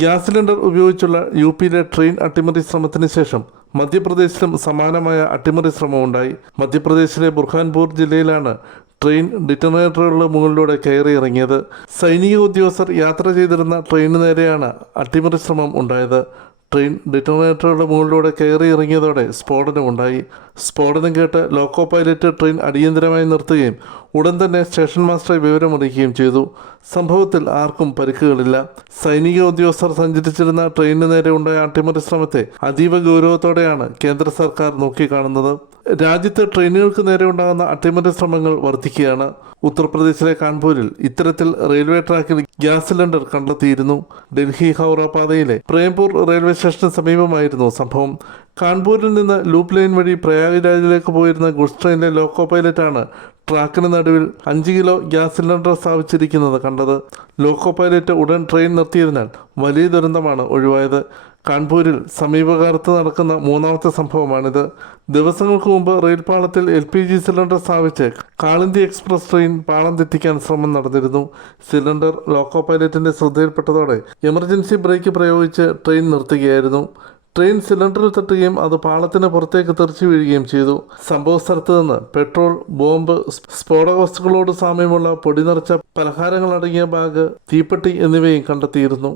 Gas cylinder ഉപയോഗിച്ചുള്ള U പിയിലെ train അട്ടിമറി ശ്രമത്തിന് ശേഷം മധ്യപ്രദേശിലും സമാനമായ അട്ടിമറി ശ്രമമുണ്ടായി. മധ്യപ്രദേശിലെ ബുർഹാൻപൂർ ജില്ലയിലാണ് ട്രെയിൻ ഡിറ്റനേറ്ററുകളുടെ മുകളിലൂടെ കയറി ഇറങ്ങിയത് സൈനിക ഉദ്യോഗസ്ഥർ യാത്ര ചെയ്തിരുന്ന ട്രെയിനു നേരെയാണ് അട്ടിമറി ശ്രമം ഉണ്ടായത്. ട്രെയിൻ ഡിറ്റനേറ്ററുകളുടെ മുകളിലൂടെ കയറി ഇറങ്ങിയതോടെ സ്ഫോടനമുണ്ടായി. സ്ഫോടനം കേട്ട് ലോക്കോ പൈലറ്റ് ട്രെയിൻ അടിയന്തരമായി നിർത്തുകയും ഉടൻ തന്നെ സ്റ്റേഷൻ മാസ്റ്ററെ വിവരമറിയിക്കുകയും ചെയ്തു. സംഭവത്തിൽ ആർക്കും പരിക്കുകളില്ല. സൈനിക ഉദ്യോഗസ്ഥർ സഞ്ചരിച്ചിരുന്ന ട്രെയിനിന് നേരെ ഉണ്ടായ അട്ടിമറി ശ്രമത്തെ അതീവ ഗൗരവത്തോടെയാണ് കേന്ദ്ര സർക്കാർ നോക്കിക്കാണുന്നത്. രാജ്യത്ത് ട്രെയിനുകൾക്ക് നേരെ ഉണ്ടാകുന്ന അട്ടിമറി ശ്രമങ്ങൾ വർദ്ധിക്കുകയാണ് ഉത്തർപ്രദേശിലെ കാൺപൂരിൽ ഇത്തരത്തിൽ റെയിൽവേ ട്രാക്കിൽ ഗ്യാസ് സിലിണ്ടർ കണ്ടെത്തിയിരുന്നു. ഡൽഹി ഹൗറ പാതയിലെ പ്രേംപൂർ റെയിൽവേ സ്റ്റേഷന് സമീപമായിരുന്നു സംഭവം. കാൺപൂരിൽ നിന്ന് ലൂപ്പ് ലൈൻ വഴി പ്രയാഗ്രാജിലേക്ക് പോയിരുന്ന ഗുഡ്സ് ട്രെയിനിലെ ലോക്കോ പൈലറ്റാണ് ട്രാക്കിന് നടുവിൽ അഞ്ച് കിലോ ഗ്യാസ് സിലിണ്ടർ സ്ഥാപിച്ചിരിക്കുന്നത് കണ്ടത്. ലോക്കോ പൈലറ്റ് ഉടൻ ട്രെയിൻ നിർത്തിയതിനാൽ വലിയ ദുരന്തമാണ് ഒഴിവായത്. കാൺപൂരിൽ സമീപകാലത്ത് നടക്കുന്ന മൂന്നാമത്തെ സംഭവമാണിത്. ദിവസങ്ങൾക്ക് മുമ്പ് റെയിൽപാളത്തിൽ എൽ പി ജി സിലിണ്ടർ സ്ഥാപിച്ച് കാളിന്തി എക്സ്പ്രസ് ട്രെയിൻ പാളം തെറ്റിക്കാൻ ശ്രമം നടന്നിരുന്നു. സിലിണ്ടർ ലോക്കോ പൈലറ്റിന്റെ ശ്രദ്ധയിൽപ്പെട്ടതോടെ എമർജൻസി ബ്രേക്ക് പ്രയോഗിച്ച് ട്രെയിൻ നിർത്തുകയായിരുന്നു. ട്രെയിൻ സിലിണ്ടറിൽ തട്ടുകയും അത് പാളത്തിന് പുറത്തേക്ക് തെറിച്ചു വീഴുകയും ചെയ്തു. സംഭവ സ്ഥലത്ത് നിന്ന് പെട്രോൾ ബോംബ് സ്ഫോടക വസ്തുക്കളോട് സാമ്യമുള്ള പൊടി നിറച്ച പലഹാരങ്ങളടങ്ങിയ ബാഗ് തീപ്പെട്ടി എന്നിവയും കണ്ടെത്തിയിരുന്നു.